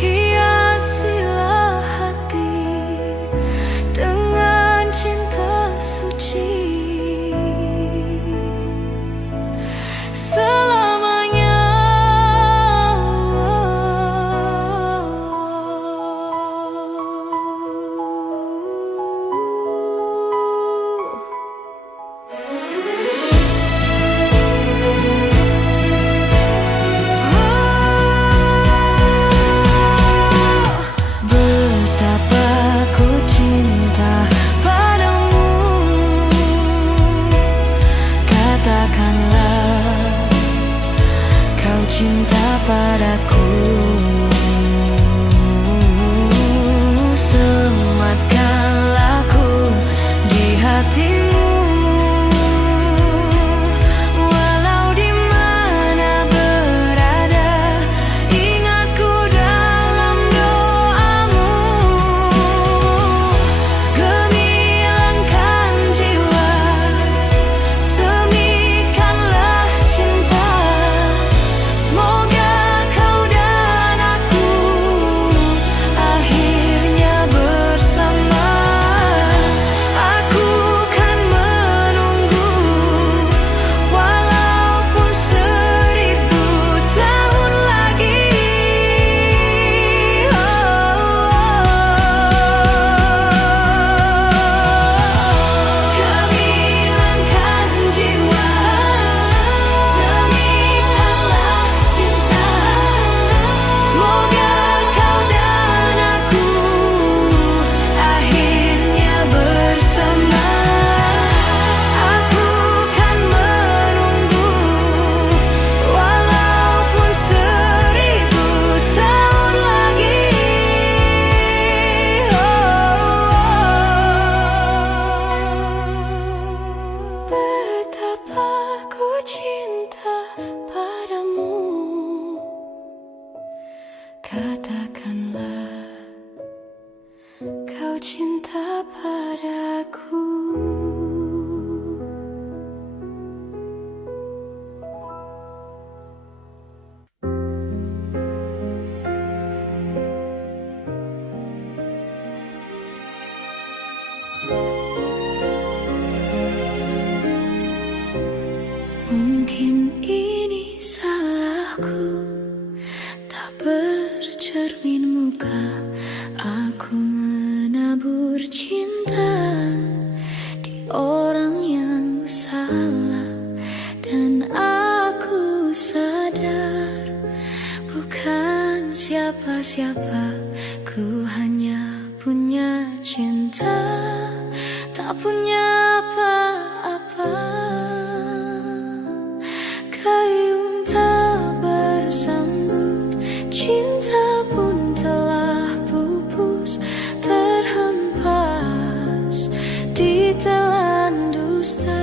Hiasilah hati dengan cinta suci selamanya. Betapa ku cinta padamu, katakanlah kau cinta padaku. Sematkanlah ku di hatimu, walau di mana berada, ingatku dalam doamu. Gemilangkan jiwa, semikanlah cinta. Semoga kau dan aku akhirnya bersama. Aku kan menunggu, walaupun 1000 tahun lagi. Gemilangkan jiwa, semikanlah cinta. Semoga kau dan aku akhirnya bersama. Aku kan menunggu, walaupun 1000 tahun lagi. Betapa ku cinta padamu, katakanlah kau cinta padaku. Mungkin ini salahku, tak bercermin muka. Aku menabur cinta di orang yang salah, dan aku sadar bukan siapa-siapa. Ku hanya punya cinta, tak punya apa-apa. Gayung tak bersambut, cinta pun telah pupus, terhempas di telan dusta.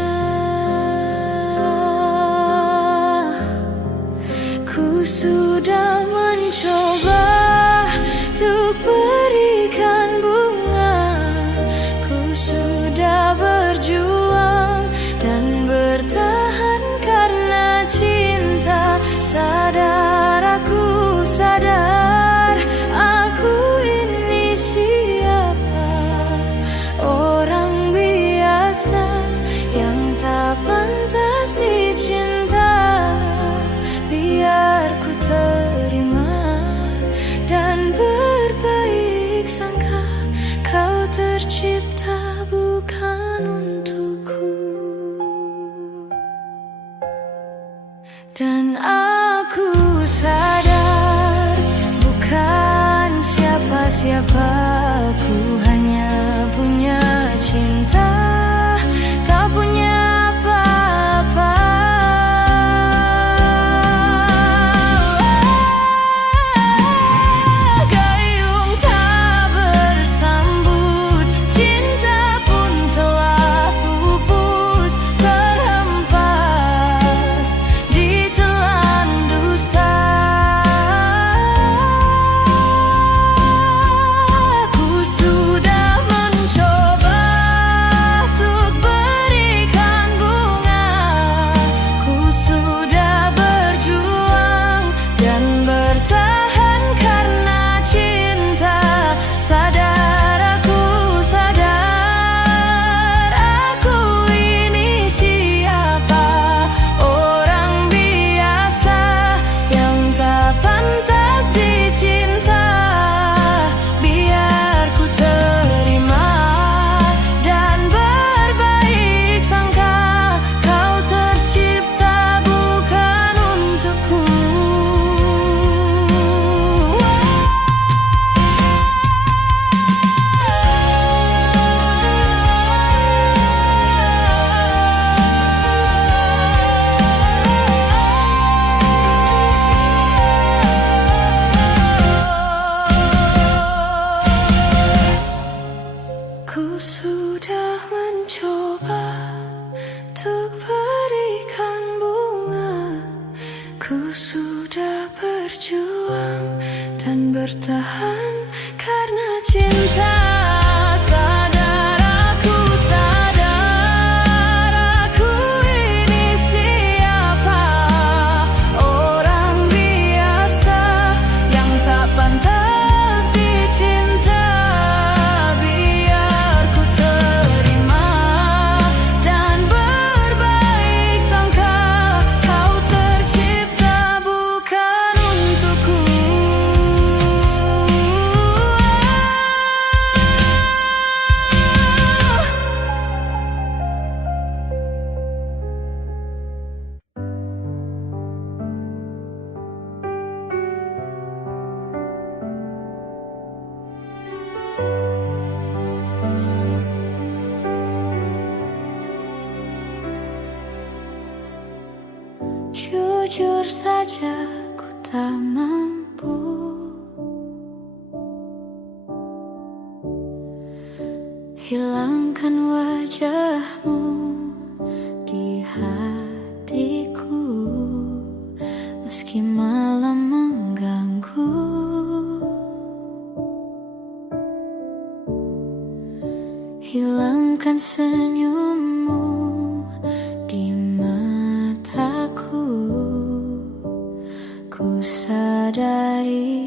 Ku sudah mencoba untuk berikan bunga, ku sudah berjuang dan Dan aku sadar bukan siapa-siapa, aku hanya punya cinta, tak punya apa-apa. Gayung tak bersambut, cinta pun telah pupus, terhempas ditelan dusta. Ku sudah mencoba untuk berikan bunga, ku sudah berjuang dan bertahan karena cinta. Sadar aku, sadar aku ini siapa, orang biasa yang tak pantas dicinta. Biar ku terima dan berbaik sangka, kau tercipta bukan untukku. Ku sudah mencoba untuk berikan bunga, ku sudah berjuang dan bertahan karena cinta. Sadar aku, sadar aku ini siapa, orang biasa yang tak pantas dicinta. Biar ku terima dan berbaik sangka, kau tercipta bukan untukku. Jujur saja ku tak mampu hilangkan wajahmu di hatiku, meski malam mengganggu. Hilangkan senyummu di mataku, ku sadari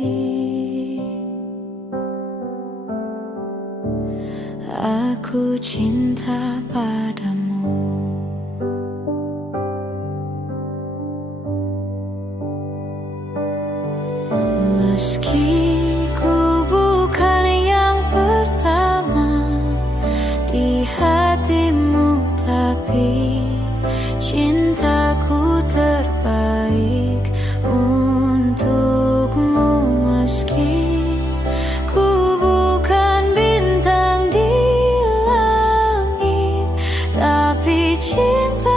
aku cinta padamu. Meski ku bukan yang pertama di hatimu, tapi cintaku terbaik untukmu. Meski ku bukan bintang di langit, tapi cinta